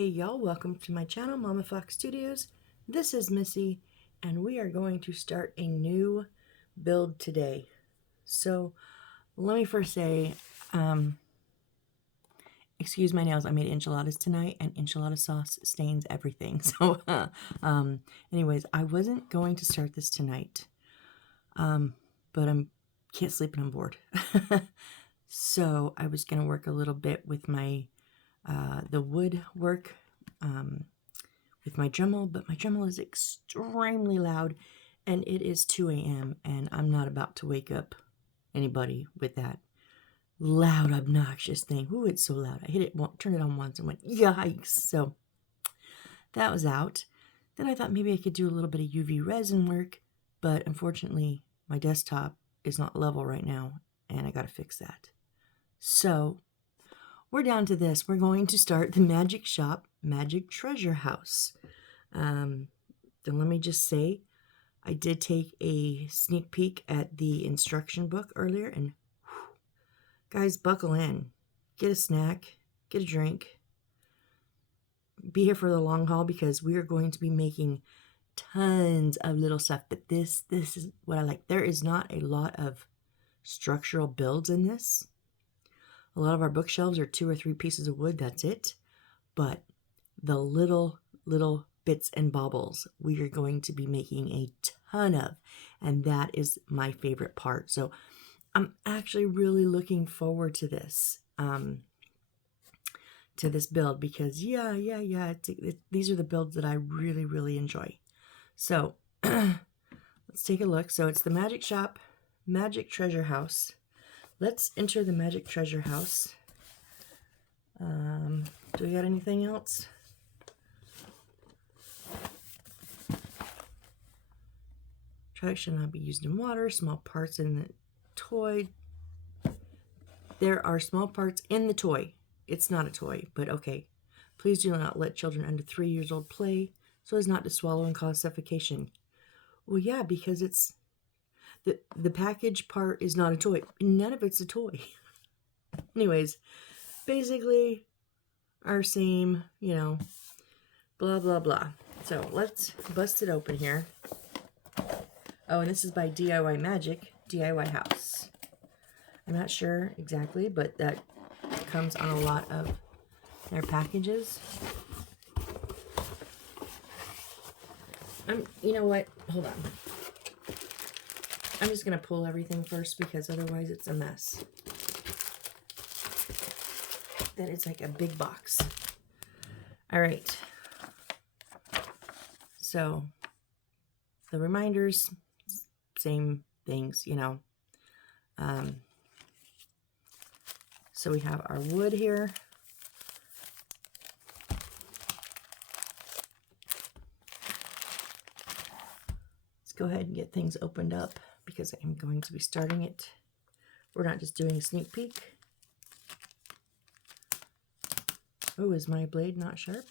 Hey y'all, welcome to my channel, Mama Fox Studios. This is Missy, and we are going to start a new build today. So let me first say, excuse my nails, I made enchiladas tonight, and enchilada sauce stains everything. So anyways, I wasn't going to start this tonight, but can't sleep and I'm bored. So I was going to work a little bit with my the wood work with my Dremel, but my Dremel is extremely loud and it is 2 a.m. and I'm not about to wake up anybody with that loud, obnoxious thing. Ooh, it's so loud. I hit it, turned it on once and went, yikes. So that was out. Then I thought maybe I could do a little bit of UV resin work, but unfortunately my desktop is not level right now and I got to fix that. So we're down to this. We're going to start the Magic Shop Magic Treasure House. Then let me just say, I did take a sneak peek at the instruction book earlier, and whew, guys, buckle in. Get a snack, get a drink. Be here for the long haul because we are going to be making tons of little stuff. But this is what I like. There is not a lot of structural builds in this. A lot of our bookshelves are 2 or 3 pieces of wood, that's it. But the little bits and baubles we are going to be making a ton of, and that is my favorite part. So I'm actually really looking forward to this build because these are the builds that I really enjoy. So let's take a look. So it's the Magic Shop Magic Treasure House. Let's enter the Magic Treasure House. Do we got anything else? Product should not be used in water. Small parts in the toy. There are small parts in the toy. It's not a toy, but okay. Please do not let children under 3 years old play so as not to swallow and cause suffocation. Well, yeah, because it's the package part is not a toy. None of it's a toy. Anyways, basically our same, blah, blah, blah. So let's bust it open here. Oh, and this is by DIY Magic, DIY House. I'm not sure exactly, but that comes on a lot of their packages. You know what? Hold on. I'm just going to pull everything first because otherwise it's a mess. Then it's like a big box. All right. So the reminders, same things, So we have our wood here. Let's go ahead and get things opened up because I'm going to be starting it. We're not just doing a sneak peek. Oh, is my blade not sharp?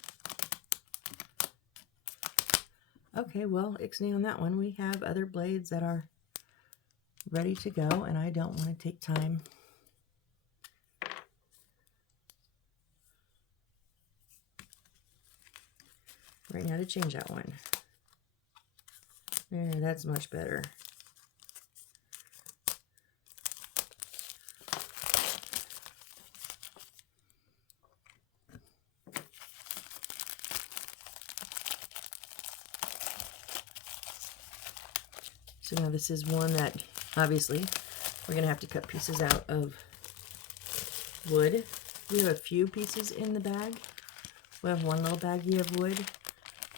Okay, well, ixnay on that one. We have other blades that are ready to go, and I don't want to take time. Right now to change that one. There, that's much better. So now this is one that obviously we're going to have to cut pieces out of wood. We have a few pieces in the bag. We have one little baggie of wood,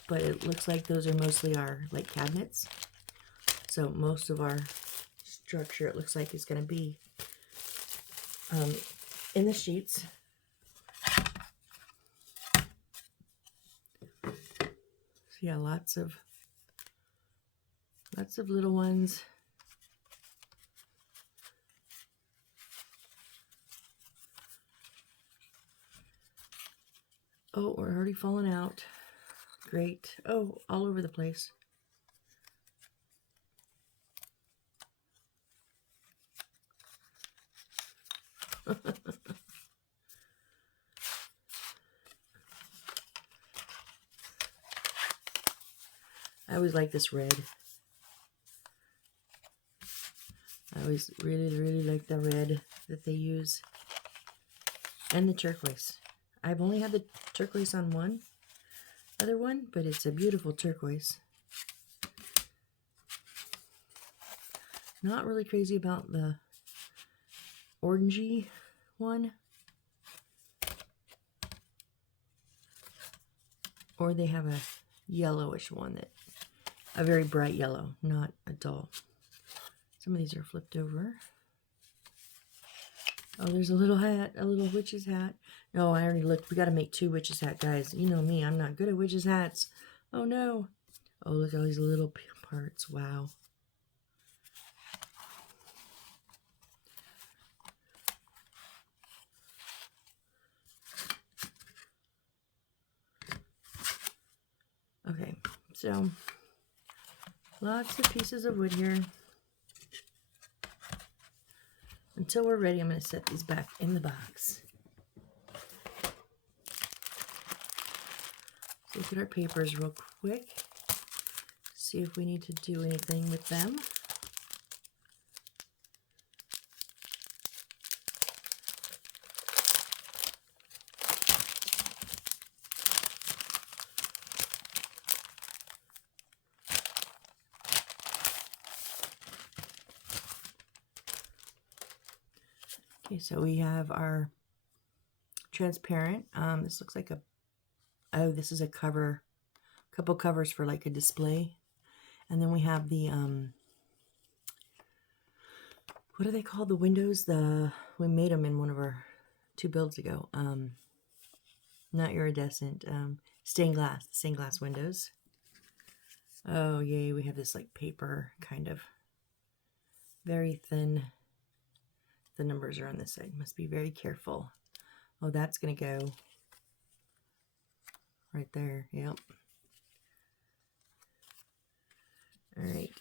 but it looks like those are mostly our cabinets. So most of our structure, it looks like, is going to be in the sheets. So yeah, lots of little ones. Oh, we're already falling out. Great. Oh, all over the place. I always like this red. I always really like the red that they use. And the turquoise. I've only had the turquoise on one other one, but it's a beautiful turquoise. Not really crazy about the orangey one. Or they have a yellowish one, that a very bright yellow, not a dull. Some of these are flipped over. Oh, there's a little hat, a little witch's hat. No, I already looked. We got to make 2 witch's hat, guys. You know me, I'm not good at witch's hats. Oh, no. Oh, look at all these little parts. Wow. Okay, so lots of pieces of wood here. Until we're ready, I'm going to set these back in the box. Let's look at our papers real quick. See if we need to do anything with them. Okay, so we have our transparent. This looks like oh, this is a cover, couple covers for like a display. And then we have the, what are they called? The windows? We made them in one of our 2 builds ago. Not iridescent, stained glass windows. Oh, yay, we have this like paper, kind of very thin. The numbers are on this side. Must be very careful. Oh, that's going to go right there. Yep. All right.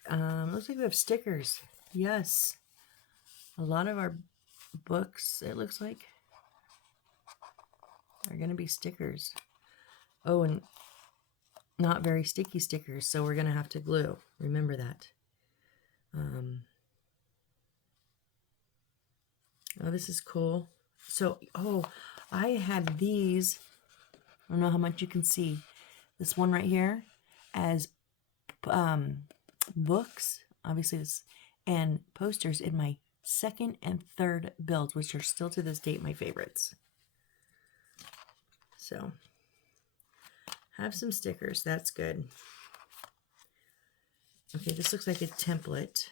Looks like we have stickers. Yes. A lot of our books, it looks like, are going to be stickers. Oh, and not very sticky stickers, so we're going to have to glue. Remember that. Oh, this is cool. So, oh, I had these. I don't know how much you can see. This one right here as books, obviously, and posters in my 2nd and 3rd builds, which are still to this date my favorites. So, have some stickers. That's good. Okay, this looks like a template.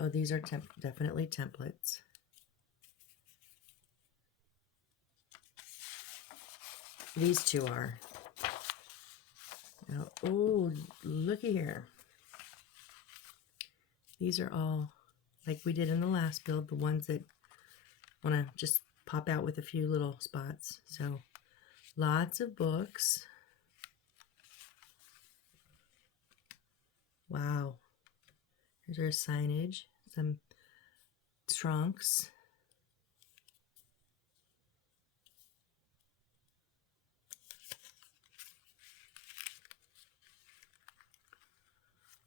Oh, these are definitely templates. These 2 are. Now, oh, looky here. These are all like we did in the last build, the ones that want to just pop out with a few little spots. So, lots of books. Wow. Here's our signage. Some trunks.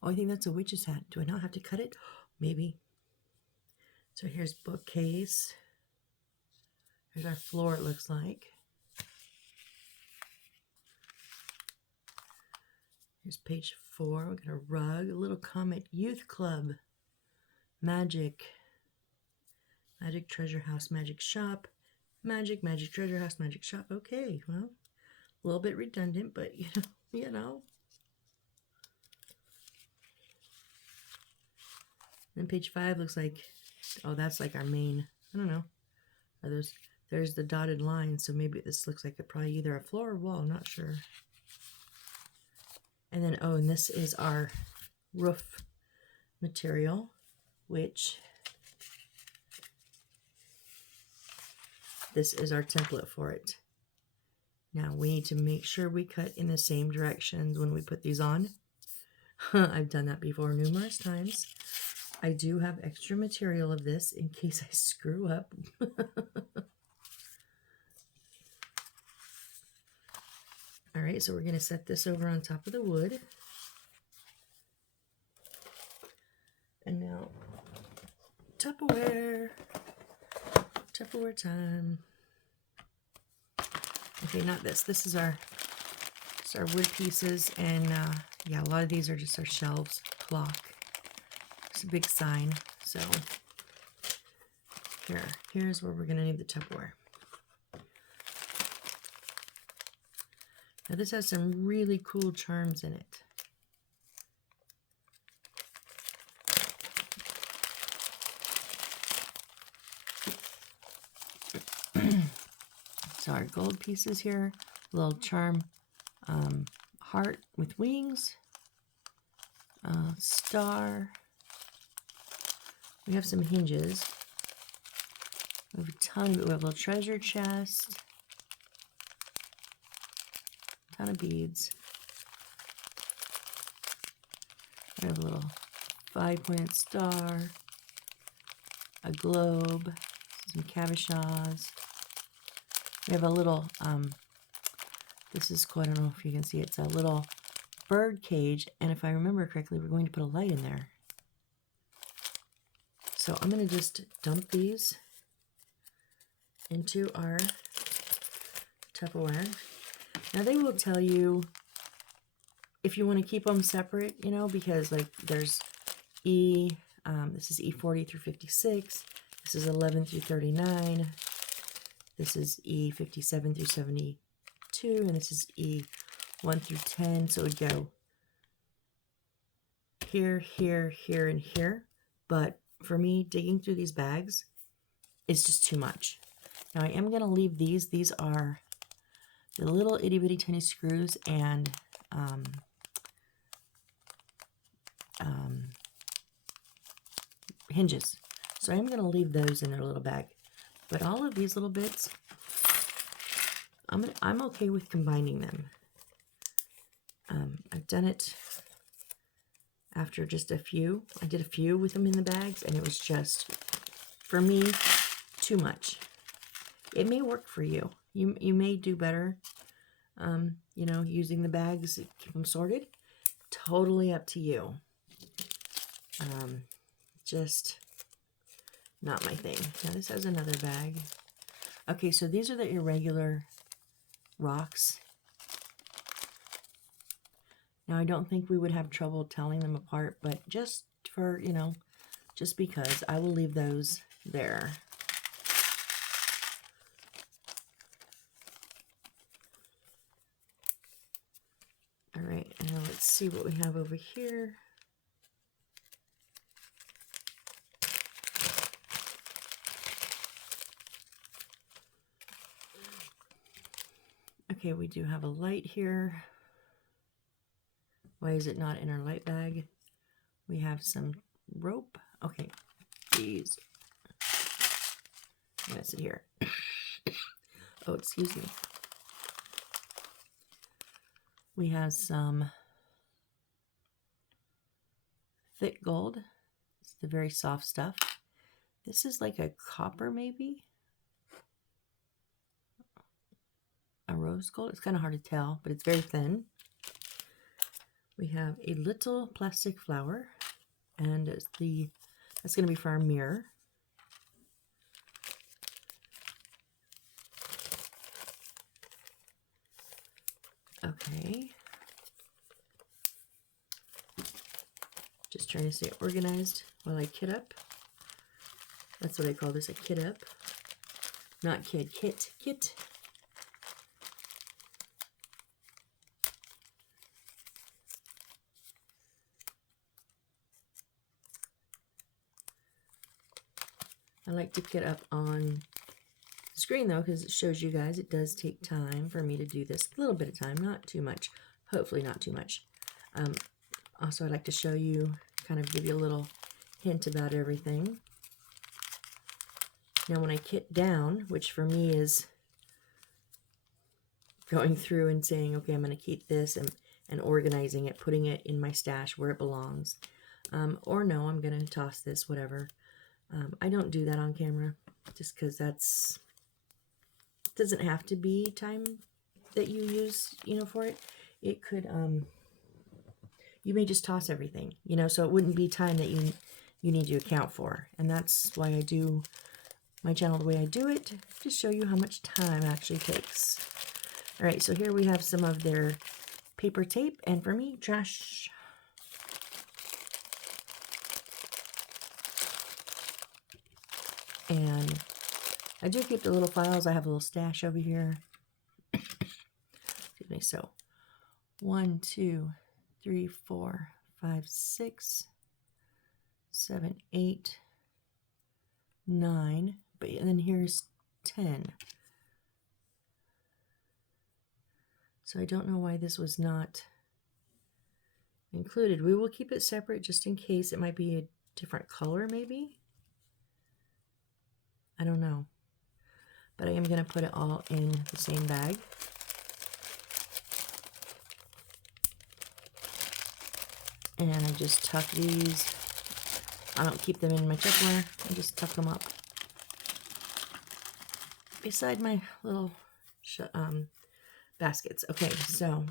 Oh, I think that's a witch's hat. Do I not have to cut it? Maybe. So here's bookcase. Here's our floor, it looks like. Here's page 4. We got a rug, a little Comet Youth Club. Magic. Magic Treasure House, Magic Shop. Magic Treasure House, Magic Shop. Okay, well, a little bit redundant, but you know. Then page 5 looks like, oh, that's like our main, I don't know. Are there's the dotted line, so maybe this looks like probably either a floor or wall, I'm not sure. And then, oh, and this is our roof material, which this is our template for it. Now, we need to make sure we cut in the same directions when we put these on. I've done that before numerous times. I do have extra material of this in case I screw up. All right, so we're going to set this over on top of the wood. Tupperware. Tupperware time. Okay, not this. This is our wood pieces, and yeah, a lot of these are just our shelves, clock. It's a big sign, so here's where we're gonna need the Tupperware. Now this has some really cool charms in it. So our gold pieces here, little charm heart with wings, star. We have some hinges. We have a ton, but we have a little treasure chest, ton of beads. We have a little 5-pointed star, a globe, some cabochons. We have a little, this is cool, I don't know if you can see, it's a little bird cage, and if I remember correctly, we're going to put a light in there. So I'm going to just dump these into our Tupperware. Now they will tell you if you want to keep them separate, you know, because like there's this is E40 through 56, this is 11 through 39, this is E57 through 72, and this is E1 through 10. So it would go here, here, here, and here. But for me, digging through these bags is just too much. Now I am going to leave these. These are the little itty bitty tiny screws and hinges. So I'm going to leave those in their little bag. But all of these little bits, I'm okay with combining them. I've done it after just a few. I did a few with them in the bags, and it was just, for me, too much. It may work for you. You may do better, you know, using the bags, keep them sorted. Totally up to you. Just not my thing. Now this has another bag. Okay, so these are the irregular rocks. Now I don't think we would have trouble telling them apart, but just for, you know, just because, I will leave those there. All right, and now let's see what we have over here. Okay, we do have a light here. Why is it not in our light bag? We have some rope. Okay, geez. I'm gonna sit here. Oh, excuse me. We have some thick gold. It's the very soft stuff. This is like a copper, maybe? A rose gold. It's kind of hard to tell, but it's very thin. We have a little plastic flower, and that's going to be for our mirror. Okay. Just trying to stay organized while I kit up. That's what I call this, a kit up. Not kid, kit, kit. I like to kit up on screen though, because it shows you guys it does take time for me to do this. A little bit of time, not too much. Hopefully not too much. Also, I'd like to show you, kind of give you a little hint about everything. Now when I kit down, which for me is going through and saying, okay, I'm going to keep this and organizing it, putting it in my stash where it belongs. Or no, I'm going to toss this, whatever. I don't do that on camera just because that's, doesn't have to be time that you use, you know, for it. It could, you may just toss everything, you know, so it wouldn't be time that you you need to account for. And that's why I do my channel the way I do it, to show you how much time actually takes. All right, so here we have some of their paper tape, and for me, trash. And I do keep the little files. I have a little stash over here. Excuse me. So 1, 2, 3, 4, 5, 6, 7, 8, 9. But and then here's 10. So I don't know why this was not included. We will keep it separate just in case. It might be a different color, maybe. I don't know. But I am going to put it all in the same bag. And I just tuck these. I don't keep them in my Tupperware. I just tuck them up beside my little baskets. Okay, so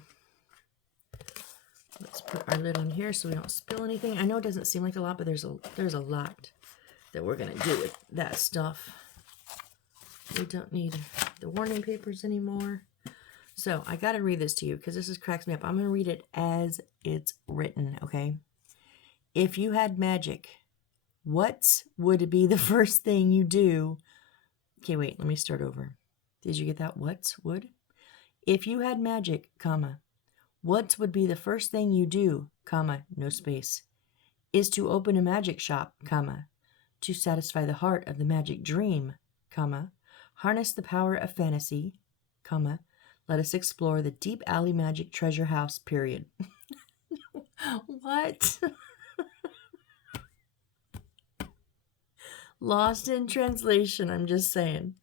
let's put our lid on here so we don't spill anything. I know it doesn't seem like a lot, but there's a lot that we're gonna do with that stuff. We don't need the warning papers anymore. So I gotta read this to you because this cracks me up. I'm gonna read it as it's written, okay? If you had magic, what would be the first thing you do? Okay, wait, let me start over. Did you get that? What would? If you had magic, comma, what would be the first thing you do, comma, no space, is to open a magic shop, comma, to satisfy the heart of the magic dream, comma, harness the power of fantasy, comma, let us explore the deep alley magic treasure house, period. What? Lost in translation, I'm just saying.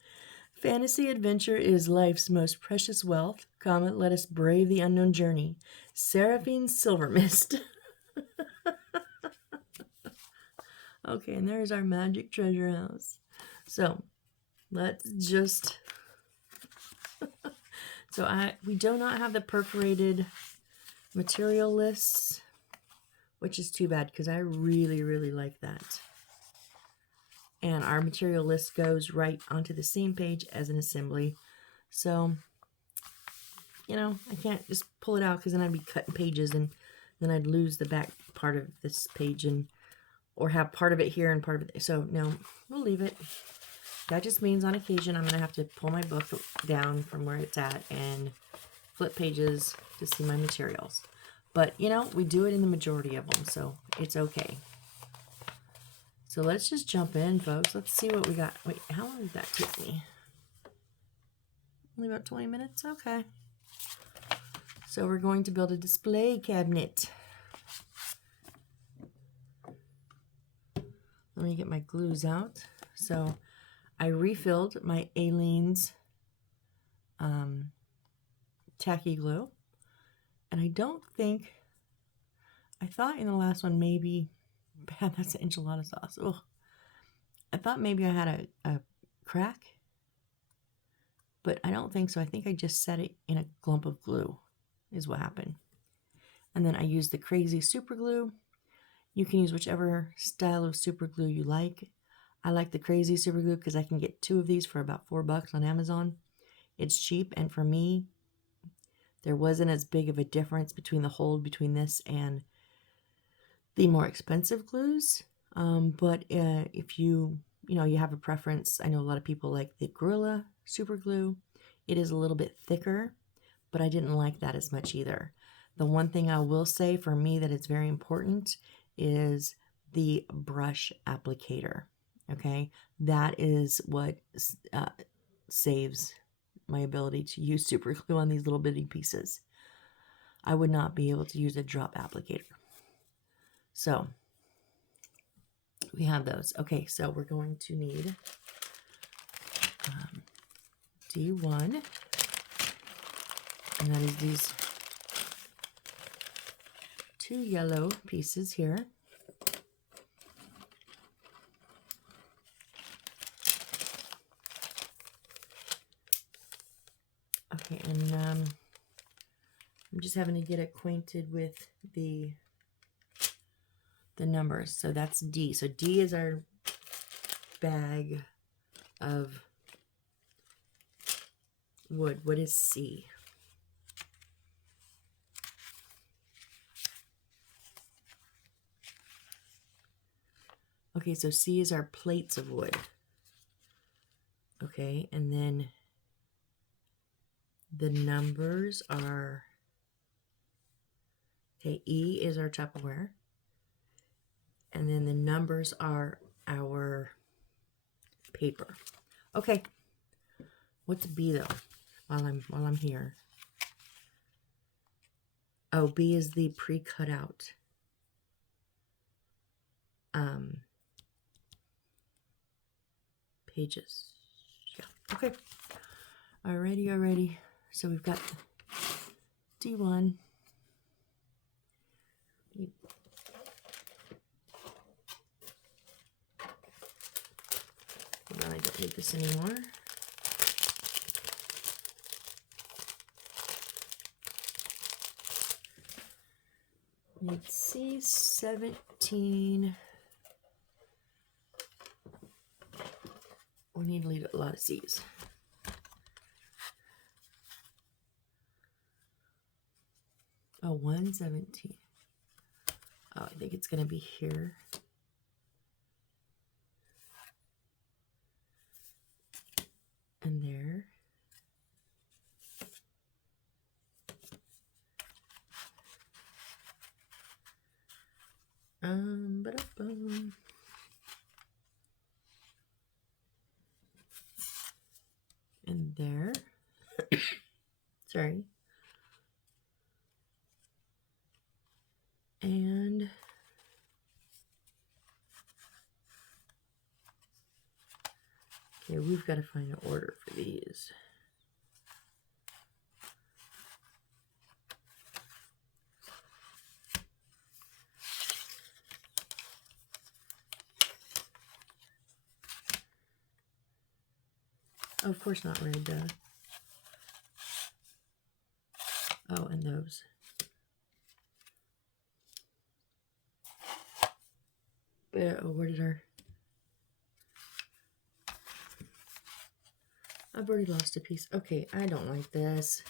Fantasy adventure is life's most precious wealth, comma, let us brave the unknown journey. Seraphine Silvermist. Okay, and there's our magic treasure house. So, let's just... So we do not have the perforated material lists, which is too bad because I really, really like that. And our material list goes right onto the same page as an assembly. So, you know, I can't just pull it out because then I'd be cutting pages and then I'd lose the back part of this page or have part of it here and part of it. So, no, we'll leave it. That just means on occasion I'm going to have to pull my book down from where it's at and flip pages to see my materials. But, you know, we do it in the majority of them, so it's okay. So let's just jump in, folks. Let's see what we got. Wait, how long did that take me? Only about 20 minutes? Okay. So we're going to build a display cabinet. Let me get my glues out. So I refilled my Aleene's tacky glue. And I don't think, I thought in the last one maybe, man, that's enchilada sauce. Ugh. I thought maybe I had a crack, but I don't think so. I think I just set it in a glump of glue is what happened. And then I used the crazy super glue. You can use whichever style of super glue you like. I like the crazy super glue because I can get 2 of these for about $4 on Amazon. It's cheap, and for me, there wasn't as big of a difference between the hold between this and the more expensive glues. But if you have a preference, I know a lot of people like the Gorilla super glue. It is a little bit thicker, but I didn't like that as much either. The one thing I will say for me that it's very important is the brush applicator. Okay, that is what saves my ability to use super glue on these little bitty pieces. I would not be able to use a drop applicator. So we have those. Okay, so we're going to need D1, and that is these 2 yellow pieces here. Okay, and I'm just having to get acquainted with the the numbers. So that's D. So D is our bag of wood. What is C? Okay, so C is our plates of wood. Okay, and then the numbers are, okay, E is our Tupperware. And then the numbers are our paper. Okay, what's B though? While I'm here. Oh, B is the pre-cut out. Pages. Yeah. Okay. Alrighty. So we've got D1. Now I don't need this anymore. Need C17. We need to leave a lot of C's. Oh, 117. Oh, I think it's going to be here. And there. Ba-da-bum. And there. Sorry. And okay, we've got to find an order for these. Oh, of course not red, duh. Oh, and those. But where did our... I've already lost a piece. Okay, I don't like this.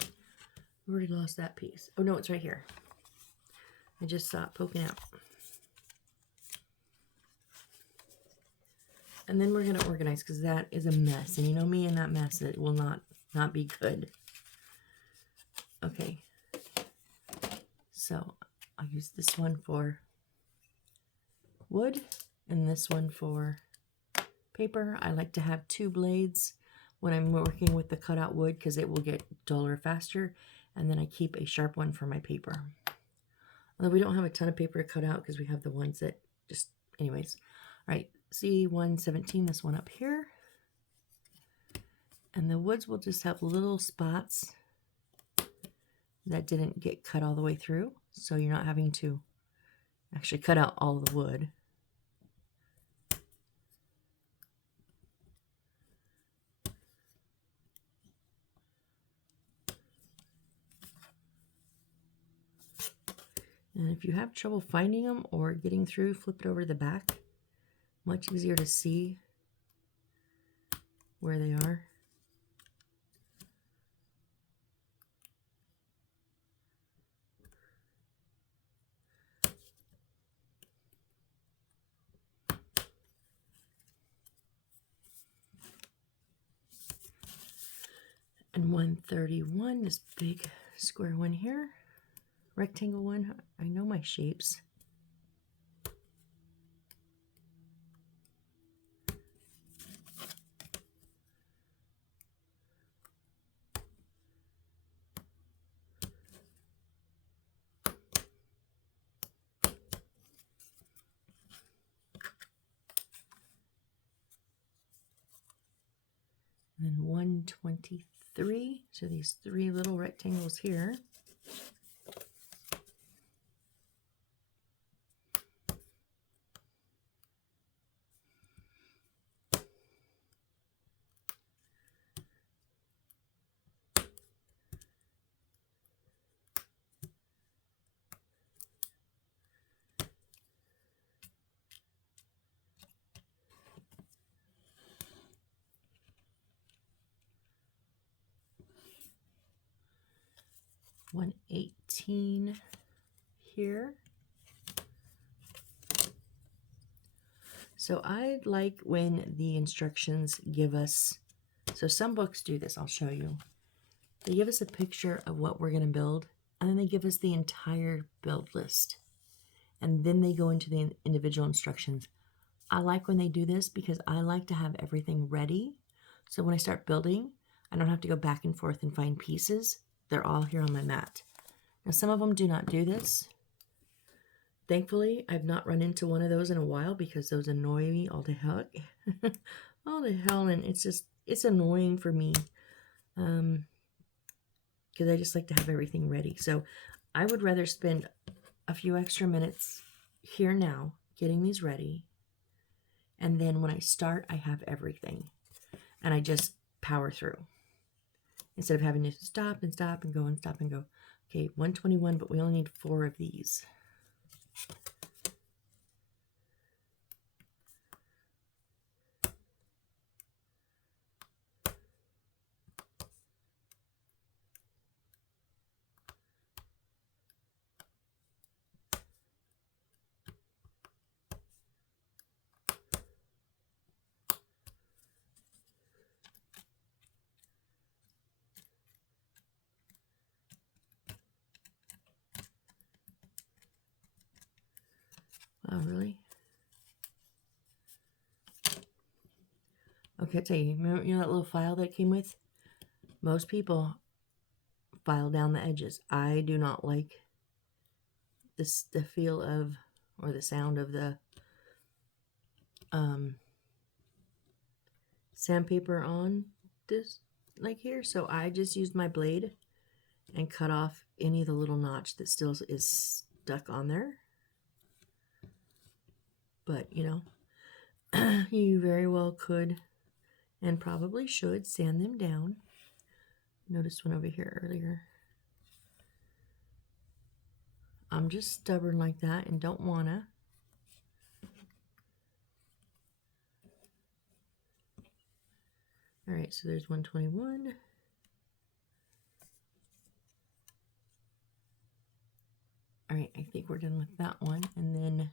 I've already lost that piece. Oh, no, it's right here. I just saw it poking out. And then we're going to organize because that is a mess. And you know me and that mess, it will not be good. Okay. So I'll use this one for wood and this one for paper. I like to have two blades when I'm working with the cutout wood because it will get duller faster. And then I keep a sharp one for my paper. Although we don't have a ton of paper to cut out because we have the ones that just, anyways. All right, C117, this one up here. And the woods will just have little spots that didn't get cut all the way through. So you're not having to actually cut out all the wood. And if you have trouble finding them or getting through, flip it over to the back. Much easier to see where they are. And 131, this big square one here. Rectangle one. I know my shapes. And then 123. So these three little rectangles here. 118 here. So I like when the instructions give us, so some books do this, I'll show you. They give us a picture of what we're going to build, and then they give us the entire build list. And then they go into the individual instructions. I like when they do this because I like to have everything ready. So when I start building, I don't have to go back and forth and find pieces. They're all here on my mat. Now some of them do not do this. Thankfully, I've not run into one of those in a while because those annoy me all the heck. All the hell, and it's annoying for me. Because I just like to have everything ready. So I would rather spend a few extra minutes here now getting these ready. And then when I start, I have everything. And I just power through. Instead of having to stop and stop and go and stop and go. Okay, 121, but we only need 4 of these. Oh, really? Okay, I'll tell you, remember that little file that came with? Most people file down the edges. I do not like this, the feel of, or the sound of the sandpaper on this, like here. So I just used my blade and cut off any of the little notch that still is stuck on there. But, you know, you very well could and probably should sand them down. Noticed one over here earlier. I'm just stubborn like that and don't wanna. All right, so there's 121. All right, I think we're done with that one. And then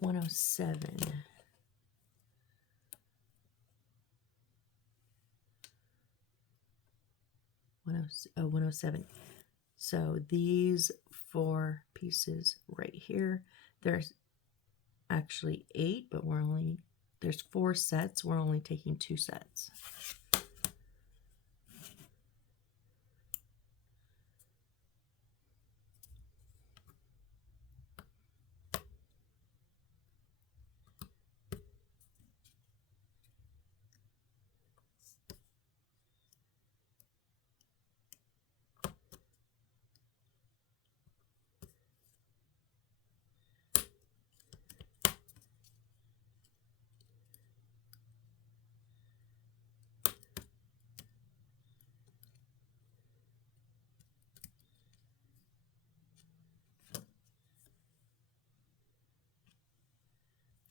107. 107. So these 4 pieces right here, there's actually 8, but there's 4 sets. We're only taking 2 sets.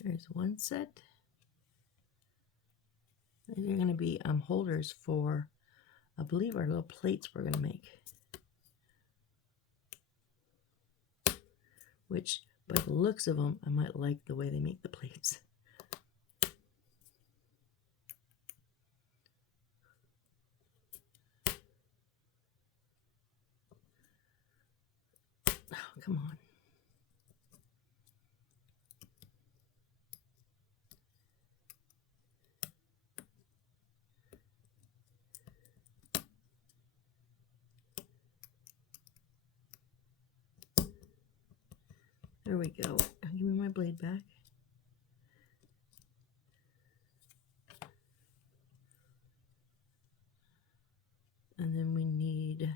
There's 1 set. These are going to be holders for, I believe, our little plates we're going to make. Which, by the looks of them, I might like the way they make the plates. Oh, come on. There we go. Give me my blade back. And then we need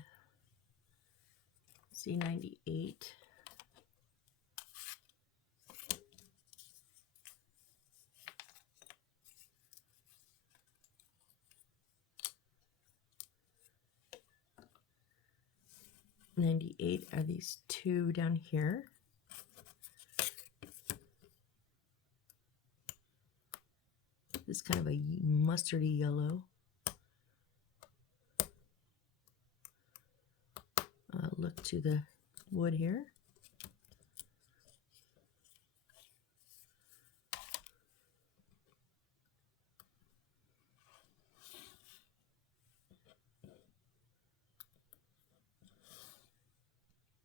C98. .98 are these 2 down here. This is kind of a mustardy yellow. to the wood here.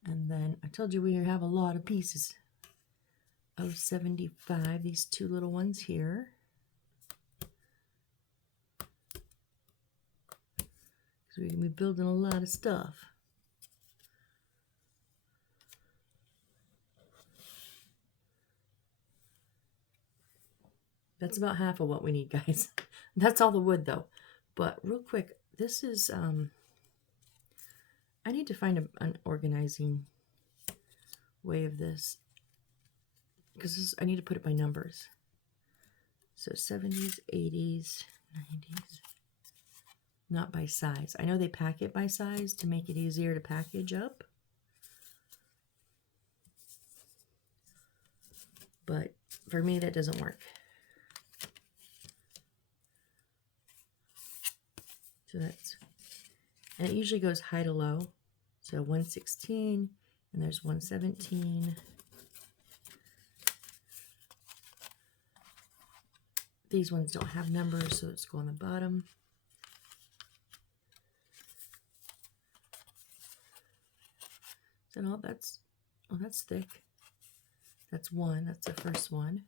And then I told you we have a lot of pieces of 75, these two little ones here. So we're going to be building a lot of stuff. That's about half of what we need, guys. That's all the wood, though. But real quick, this is, I need to find an organizing way of this. Because I need to put it by numbers. So 70s, 80s, 90s. Not by size. I know they pack it by size to make it easier to package up. But for me, that doesn't work. So that's, and it usually goes high to low. So 116, and there's 117. These ones don't have numbers, so let's go on the bottom. And all that's, oh, that's thick. That's one, that's the first one.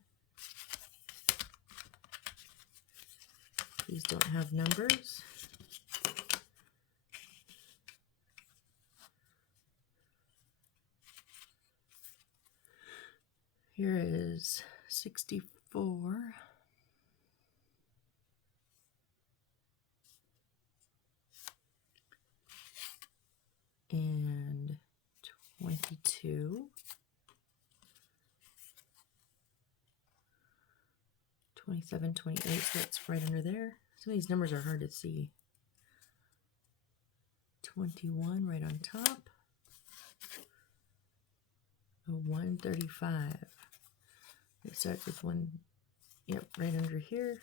These don't have numbers. Here is 64. And 22. 27, 28, so that's right under there. Some of these numbers are hard to see. 21 right on top. A 135. It starts with one, yep, right under here.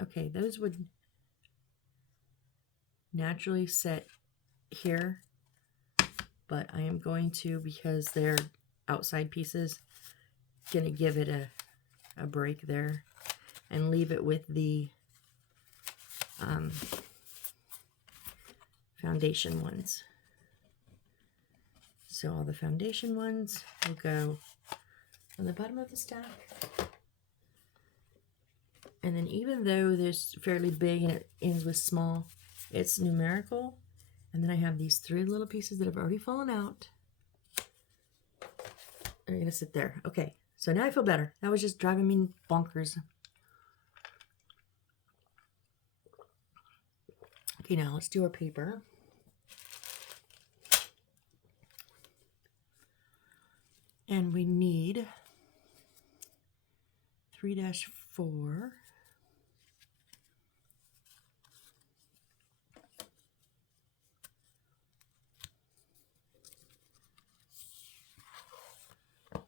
Okay, those would naturally set here, but I am going to, because they're outside pieces, gonna give it a break there and leave it with the foundation ones. So all the foundation ones will go on the bottom of the stack. And then even though this fairly big and it ends with small, it's numerical. And then I have these three little pieces that have already fallen out. They're gonna sit there. Okay, so now I feel better. That was just driving me bonkers. Okay, now let's do our paper. And we need 3-4.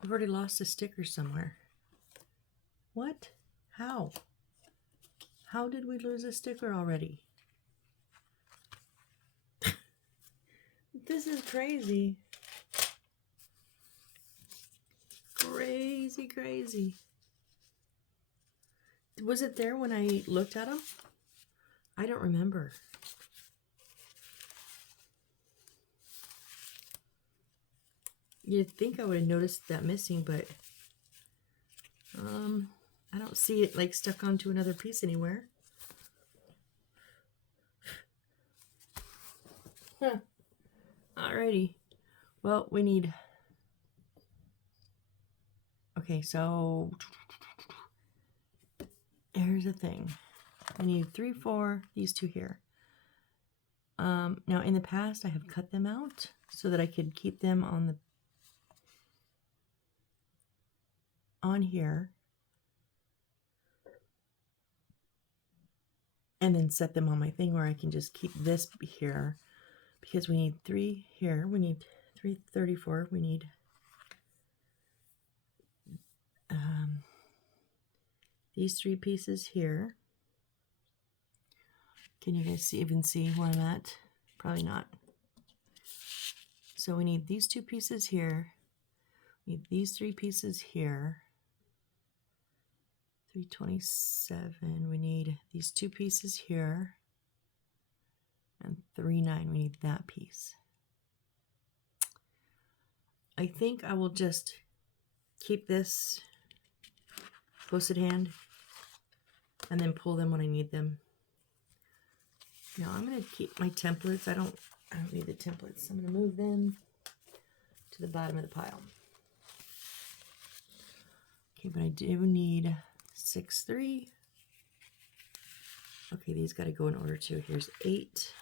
I've already lost a sticker somewhere. What? How? How did we lose a sticker already? This is crazy. Crazy, crazy. Was it there when I looked at them? I don't remember. You'd think I would have noticed that missing, but I don't see it like stuck onto another piece anywhere. Huh. Alrighty. Well, we need... Okay, so here's the thing. I need 3, 4, these two here. Now in the past I have cut them out so that I could keep them on here and then set them on my thing where I can just keep this here, because we need 3 here, we need 334. We need these 3 pieces here. Can you guys even see where I'm at? Probably not. So we need these 2 pieces here. We need these 3 pieces here. 327. We need these 2 pieces here. And 39. We need that piece. I think I will just keep this close at hand and then pull them when I need them. Now I'm going to keep my templates. I don't need the templates. I'm going to move them to the bottom of the pile. Okay, but I do need 6, 3. Okay, these got to go in order too. Here's 8,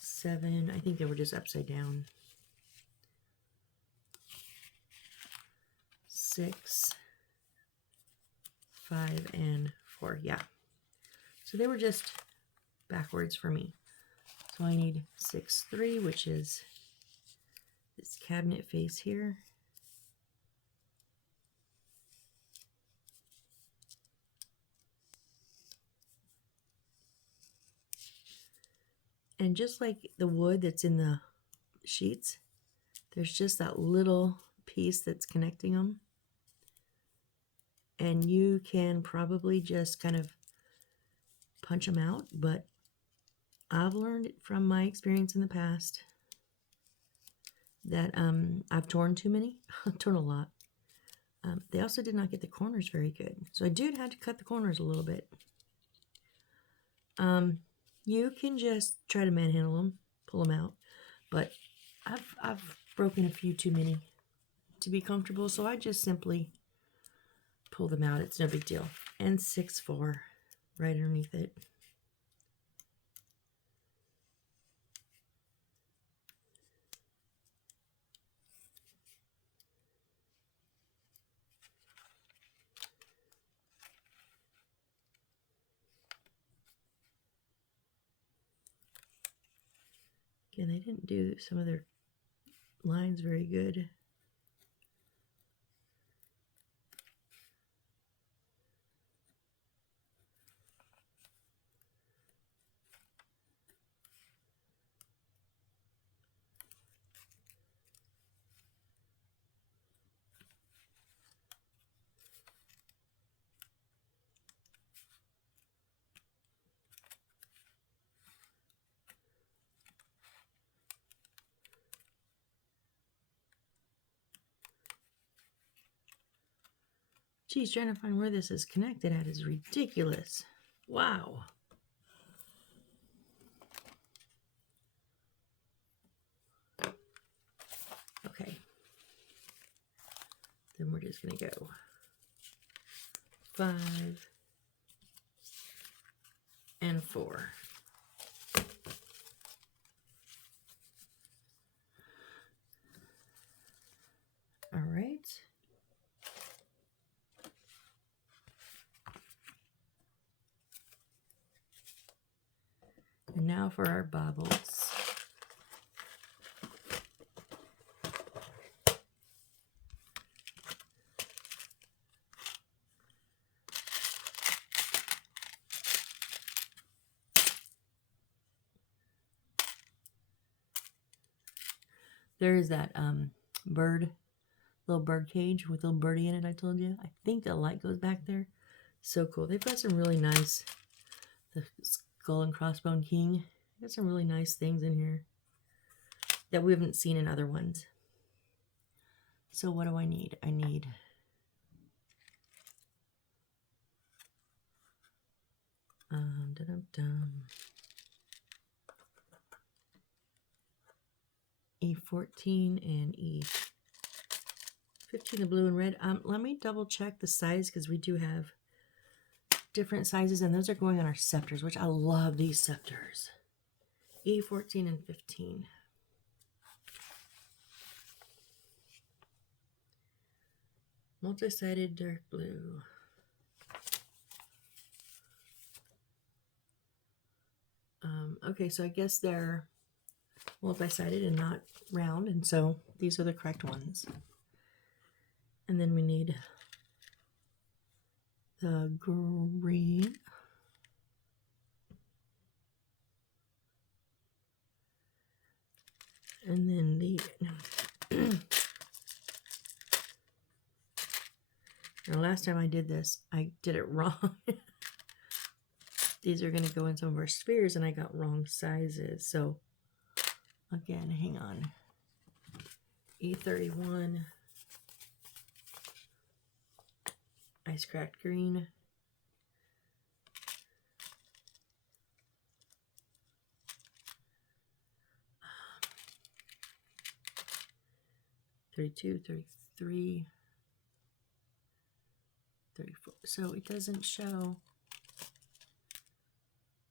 7. I think they were just upside down. 6, 5, and 4. Yeah. So they were just backwards for me. So I need 6, 3, which is this cabinet face here. And just like the wood that's in the sheets, there's just that little piece that's connecting them. And you can probably just kind of punch them out, but I've learned from my experience in the past that I've torn too many. I've torn a lot. They also did not get the corners very good. So I did have to cut the corners a little bit. You can just try to manhandle them, pull them out, but I've broken a few too many to be comfortable, so I just simply pull them out. It's no big deal. And 6, 4 right underneath it. Again, they didn't do some of their lines very good. Geez, trying to find where this is connected at is ridiculous. Wow. Okay. Then we're just going to go 5 and 4. All right. And now for our bobbles. There is that little bird cage with a little birdie in it I told you. I think the light goes back there. So cool. They've got some really nice, the skull and crossbone king. Got some really nice things in here that we haven't seen in other ones. So what do I need? I need E14 and E15, the blue and red. Let me double check the size because we do have different sizes, and those are going on our scepters, which I love these scepters. E14 and 15. Multi-sided dark blue. Okay, so I guess they're multi-sided and not round, and so these are the correct ones. And then we need the green. And then the now last time I did this, I did it wrong. These are going to go in some of our spheres, and I got wrong sizes. So again, hang on. E31, ice cracked green, (32, 33, 34). So it doesn't show.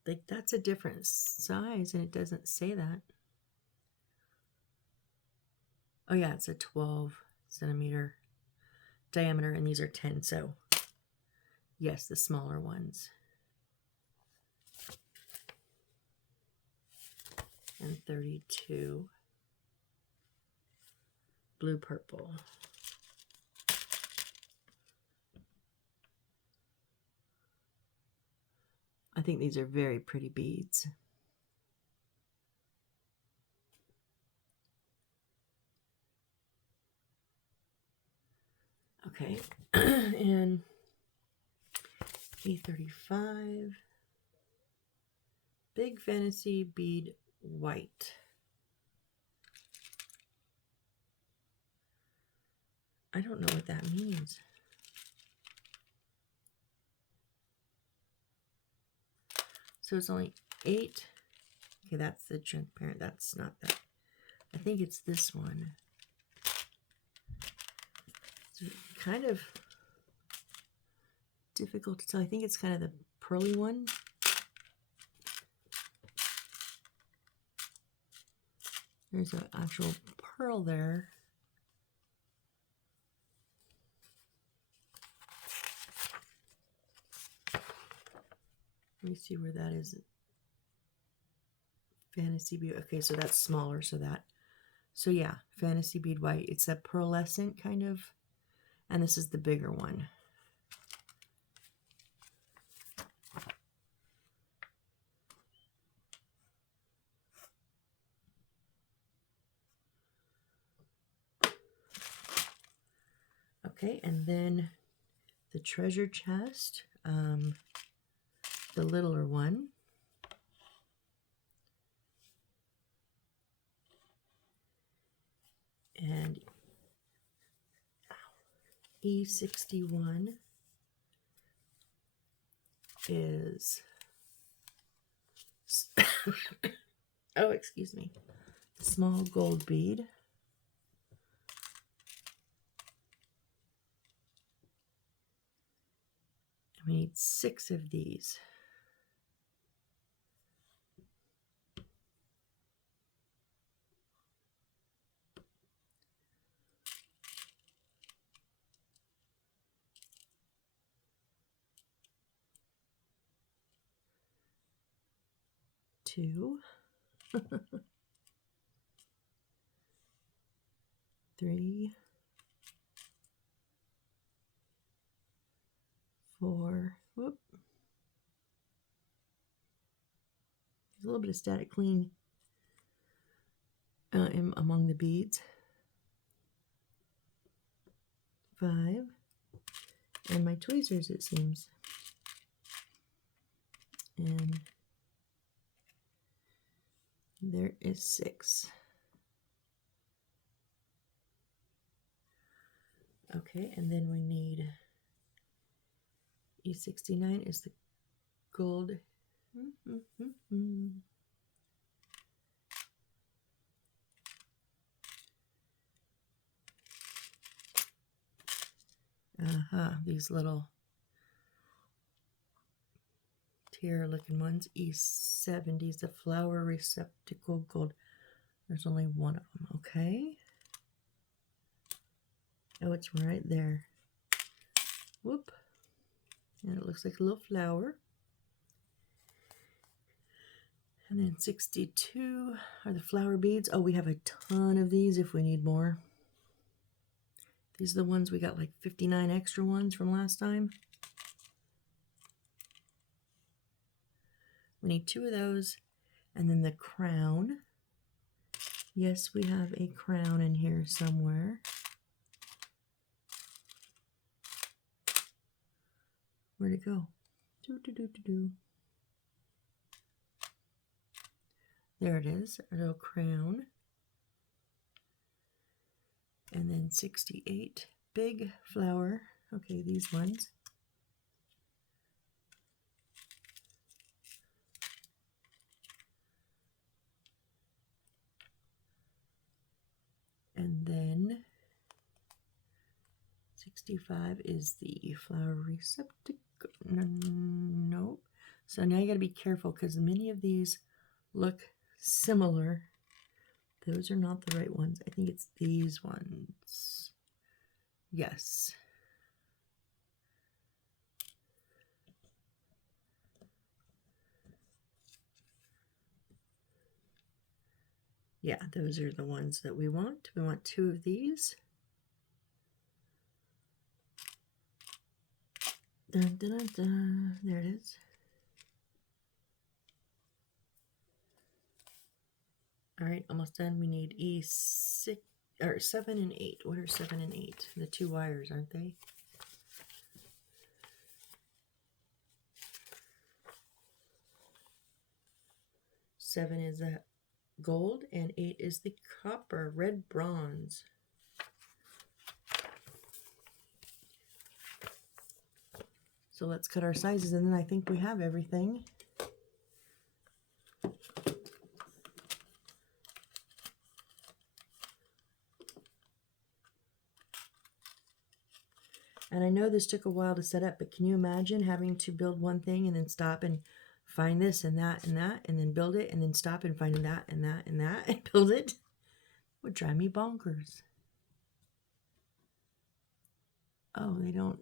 Like, that's a different size, and it doesn't say that. Oh yeah, it's a 12 centimeter diameter, and these are 10. So yes, the smaller ones. And 32 blue purple. I think these are very pretty beads. Okay, and E35, big fantasy bead white. I don't know what that means. So it's only 8. Okay, that's the transparent. That's not that. I think it's this one. It's kind of difficult to tell. I think it's kind of the pearly one. There's an actual pearl there. Let me see where that is. Fantasy bead. Okay, so that's smaller. So yeah, fantasy bead white. It's a pearlescent kind of, and this is the bigger one. Okay, and then the treasure chest, the littler one. And E61 is, oh, excuse me, small gold bead. We need 6 of these. Two, 3, 4. Whoop. There's a little bit of static cling among the beads. 5, and my tweezers, it seems. And there is 6. Okay, and then we need E69 is the gold. These little tear looking ones. E70 is the flower receptacle gold. There's only one of them, okay? Oh, it's right there. Whoop. And it looks like a little flower. And then 62 are the flower beads. Oh, we have a ton of these if we need more. These are the ones we got, like 59 extra ones from last time. We need 2 of those. And then the crown. Yes, we have a crown in here somewhere. Where'd it go? There it is, a little crown. And then 68 big flower. Okay, these ones. And then 65 is the flower receptacle. Nope. So now you got to be careful because many of these look similar. Those are not the right ones. I think it's these ones. Yes. Yeah, those are the ones that we want. We want 2 of these. Dun, dun, dun, dun. There it is. All right, almost done. We need E6 or 7 and 8. What are 7 and 8? The 2 wires, aren't they? Seven is a gold and 8 is the copper, red bronze. So let's cut our sizes, and then I think we have everything. And I know this took a while to set up, but can you imagine having to build one thing and then stop and find this and that and that, and then build it, and then stop and find that and that and that, and build it? It would drive me bonkers. Oh, they don't.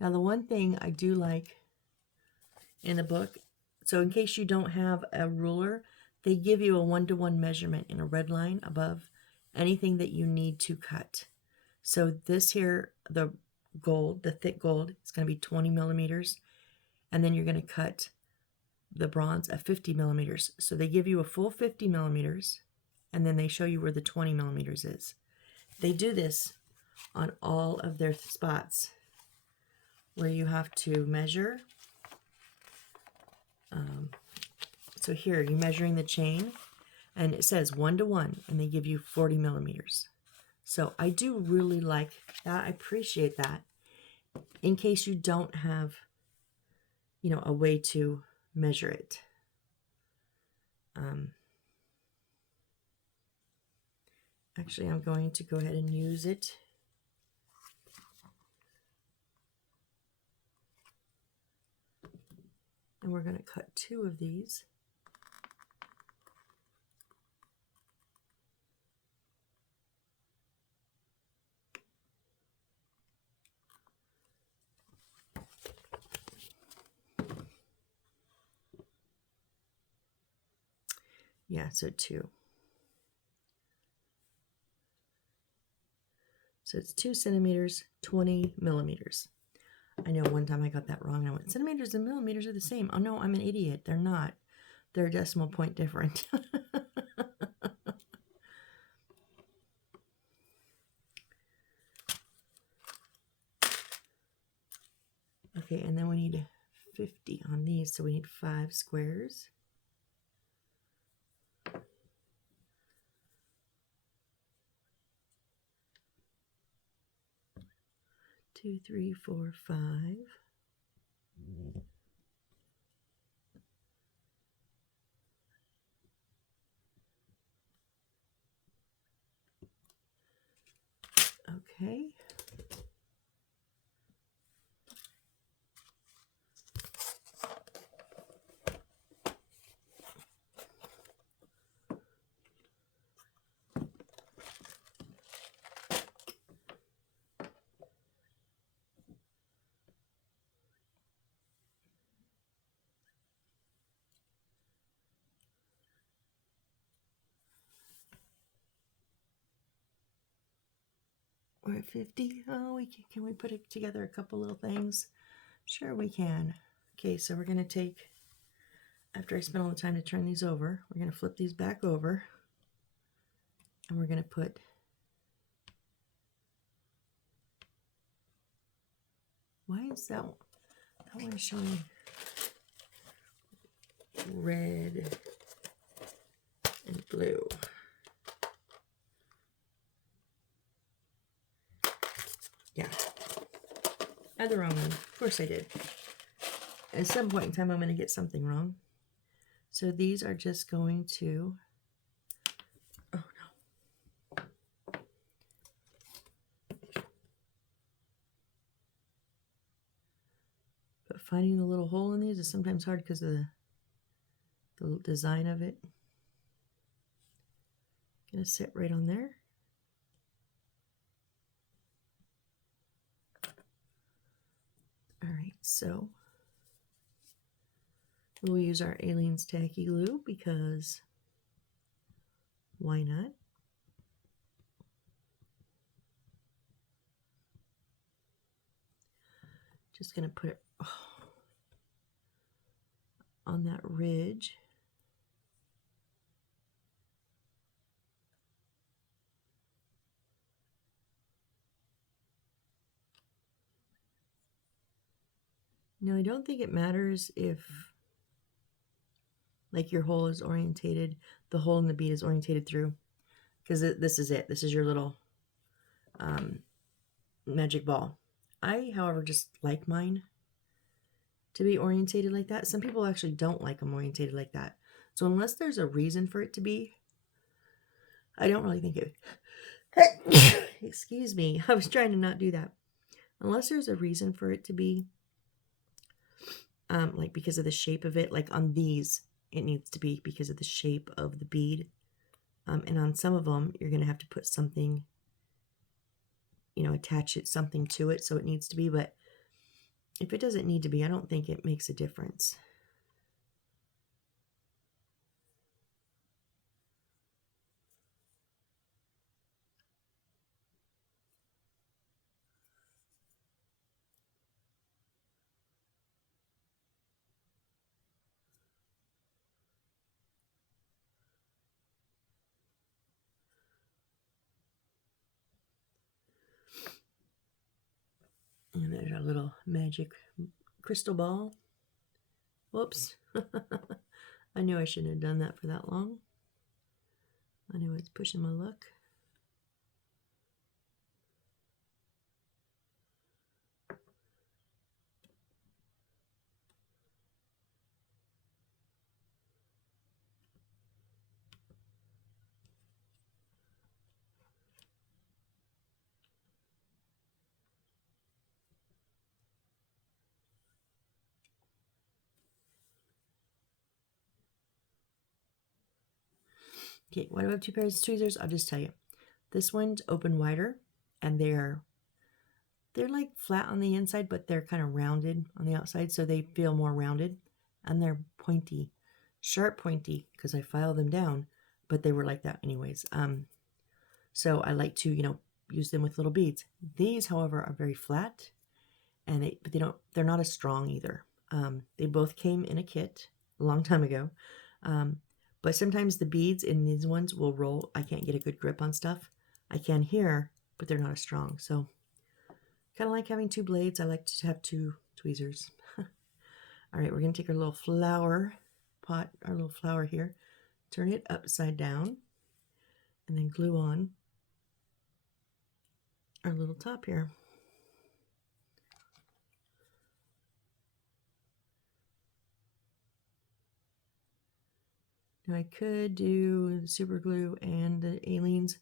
Now, the one thing I do like in the book, so in case you don't have a ruler, they give you a 1-to-1 measurement in a red line above anything that you need to cut. So this here, the gold, the thick gold, is going to be 20 millimeters. And then you're going to cut the bronze at 50 millimeters. So they give you a full 50 millimeters, and then they show you where the 20 millimeters is. They do this on all of their spots where you have to measure. So here, you're measuring the chain, and it says 1-to-1, and they give you 40 millimeters. So I do really like that. I appreciate that. In case you don't have, you know, a way to measure it. Actually, I'm going to go ahead and use it. And we're going to cut 2 of these. Yeah, so 2. So it's 2 centimeters, 20 millimeters. I know one time I got that wrong. I went, centimeters and millimeters are the same. Oh no, I'm an idiot. They're not. They're a decimal point different. Okay, and then we need 50 on these, so we need 5 squares. 2, 3, 4, 5. Okay. We're at 50. Oh, can we put it together a couple little things? Sure we can. Okay, so we're going to take, after I spend all the time to turn these over, we're going to flip these back over, and we're going to put why is that one showing red and blue? Yeah, I had the wrong one. Of course I did. At some point in time, I'm going to get something wrong. So these are just going to, oh no. But finding the little hole in these is sometimes hard because of the design of it. Gonna sit right on there. All right, so we'll use our Aleene's Tacky Glue because why not? Just gonna put it on that ridge. Now, I don't think it matters if, like, your hole is orientated, the hole in the bead is orientated through, because this is it. This is your little magic ball. I, however, just like mine to be orientated like that. Some people actually don't like them orientated like that. So unless there's a reason for it to be, I don't really think it... Excuse me. I was trying to not do that. Unless there's a reason for it to be, like because of the shape of it, like on these, it needs to be because of the shape of the bead. And on some of them, you're going to have to put something, you know, attach it, something to it, so it needs to be. But if it doesn't need to be, I don't think it makes a difference. And there's our little magic crystal ball. Whoops. I knew I shouldn't have done that for that long. I knew it's pushing my luck. Okay, why do I have two pairs of tweezers? I'll just tell you. This one's open wider, and they're like flat on the inside, but they're kind of rounded on the outside, so they feel more rounded. And they're pointy, sharp pointy, because I filed them down, but they were like that anyways. So I like to, you know, use them with little beads. These, however, are very flat, and they're not as strong either. They both came in a kit a long time ago. But sometimes the beads in these ones will roll. I can't get a good grip on stuff. I can here, but they're not as strong. So kind of like having two blades. I like to have two tweezers. All right, we're going to take our little flower pot, our little flower here, turn it upside down, and then glue on our little top here. Now I could do super glue and the Aleene's,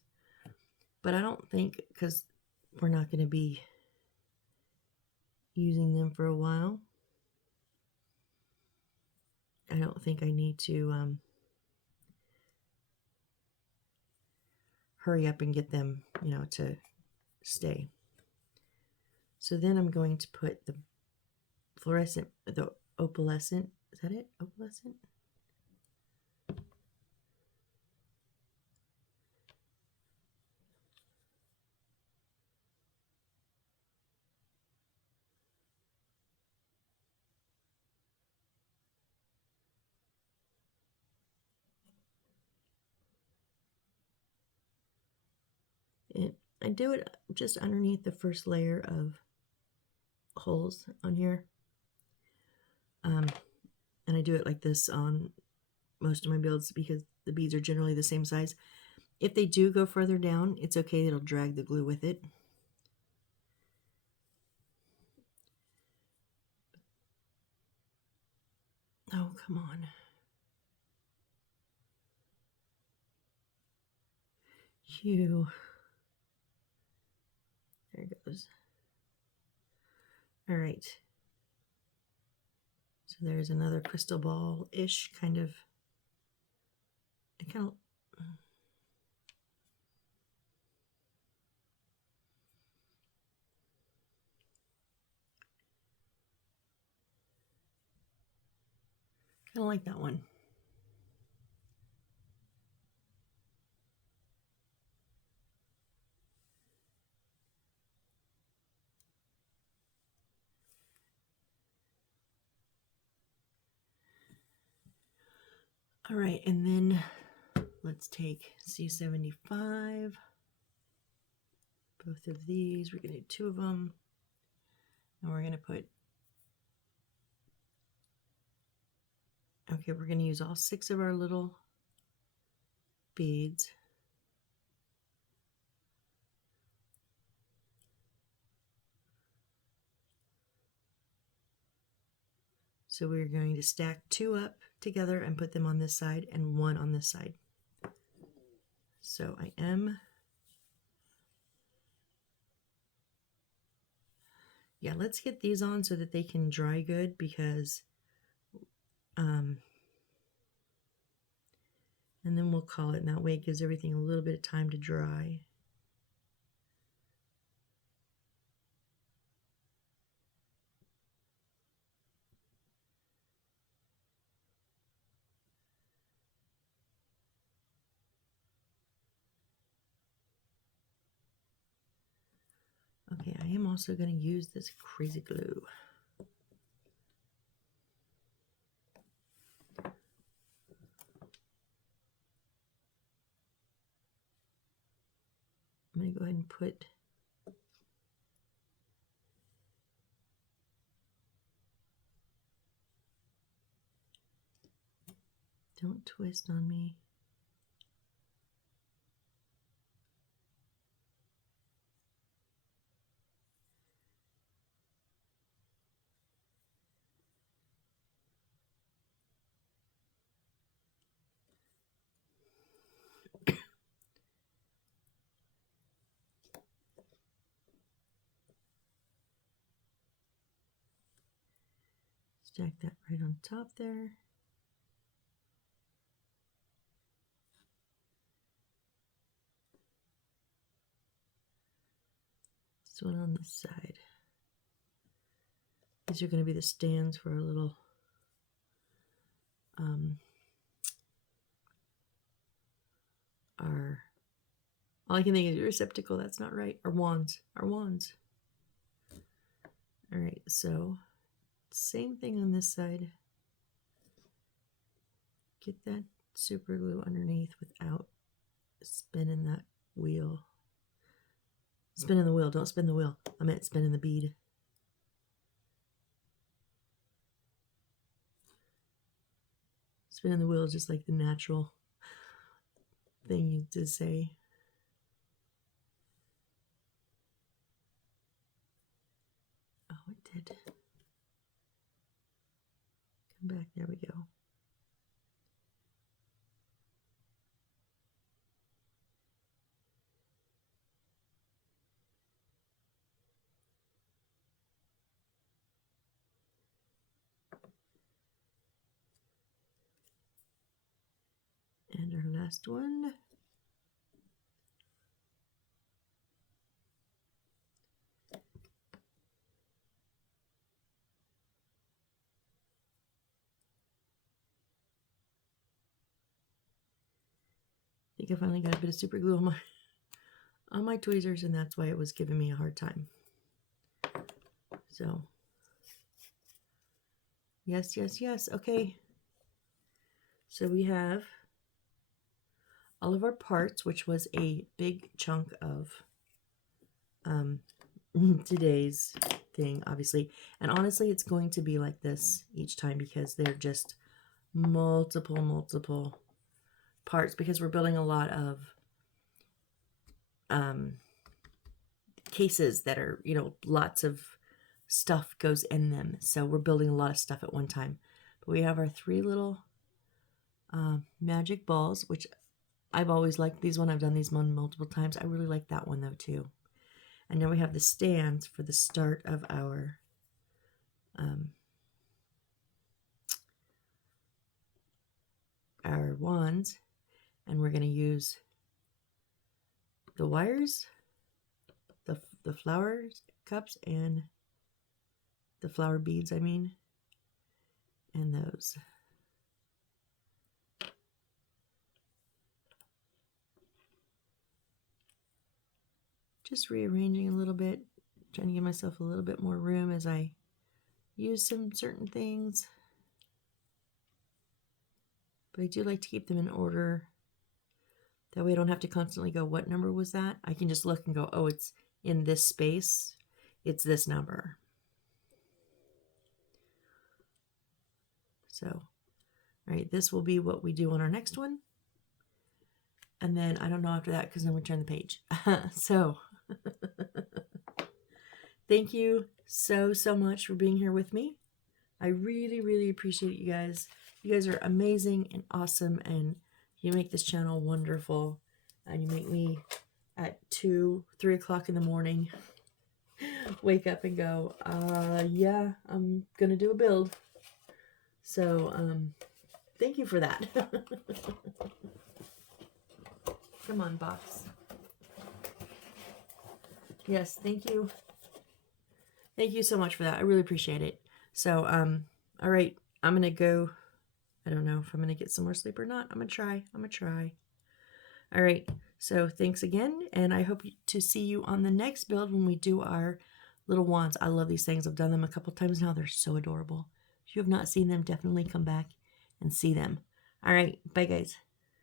but I don't think, because we're not going to be using them for a while, I don't think I need to hurry up and get them, you know, to stay. So then I'm going to put the fluorescent, the opalescent, is that it? Opalescent? I do it just underneath the first layer of holes on here. And I do it like this on most of my builds because the beads are generally the same size. If they do go further down, it's okay, it'll drag the glue with it. Oh, come on. You. There it goes. All right. So there's another crystal ball-ish kind of. I kind of. Kind of like that one. All right, and then let's take C75. Both of these, we're going to do 2 of them. And we're going to put, okay, we're going to use all 6 of our little beads. So we're going to stack 2 up together and put them on this side and 1 on this side. So I am, yeah, let's get these on so that they can dry good, because and then we'll call it, and that way it gives everything a little bit of time to dry. Okay, I am also going to use this crazy glue. I'm going to go ahead and put don't twist on me. Stack that right on top there. This one on this side. These are going to be the stands for a little our, all I can think is receptacle. That's not right. Our wands. Our wands. All right, so same thing on this side. Get that super glue underneath without spinning that wheel. Spinning the wheel, don't spin the wheel. I meant spinning the bead. Spinning the wheel is just like the natural thing to say. Oh, it did. Come back, there we go. And our last one. I think I finally got a bit of super glue on my tweezers, and that's why it was giving me a hard time. So, yes, yes, yes. Okay. So we have all of our parts, which was a big chunk of today's thing, obviously. And honestly, it's going to be like this each time because they're just multiple parts, because we're building a lot of cases that are, lots of stuff goes in them. So we're building a lot of stuff at one time. But we have our 3 little magic balls, which I've always liked these one. I've done these one multiple times. I really like that one though too. And now we have the stands for the start of our wands, and we're going to use the wires, the flowers cups, and the flower beads, I mean, and those. Just rearranging a little bit, trying to give myself a little bit more room as I use some certain things. But I do like to keep them in order. That way I don't have to constantly go, what number was that? I can just look and go, oh, it's in this space. It's this number. So, all right, this will be what we do on our next one. And then I don't know after that because then we turn the page. So, thank you so much for being here with me. I really appreciate you guys. You guys are amazing and awesome, and you make this channel wonderful. And you make me at 2, 3 o'clock in the morning wake up and go, yeah, I'm gonna do a build. So thank you for that. Come on, box. Yes, thank you. Thank you so much for that. I really appreciate it. So all right, I'm gonna go. I don't know if I'm gonna get some more sleep or not. I'm gonna try. All right, so thanks again, and I hope to see you on the next build when we do our little wands. I love these things. I've done them a couple times now. They're so adorable. If you have not seen them, definitely come back and see them. All right, bye guys.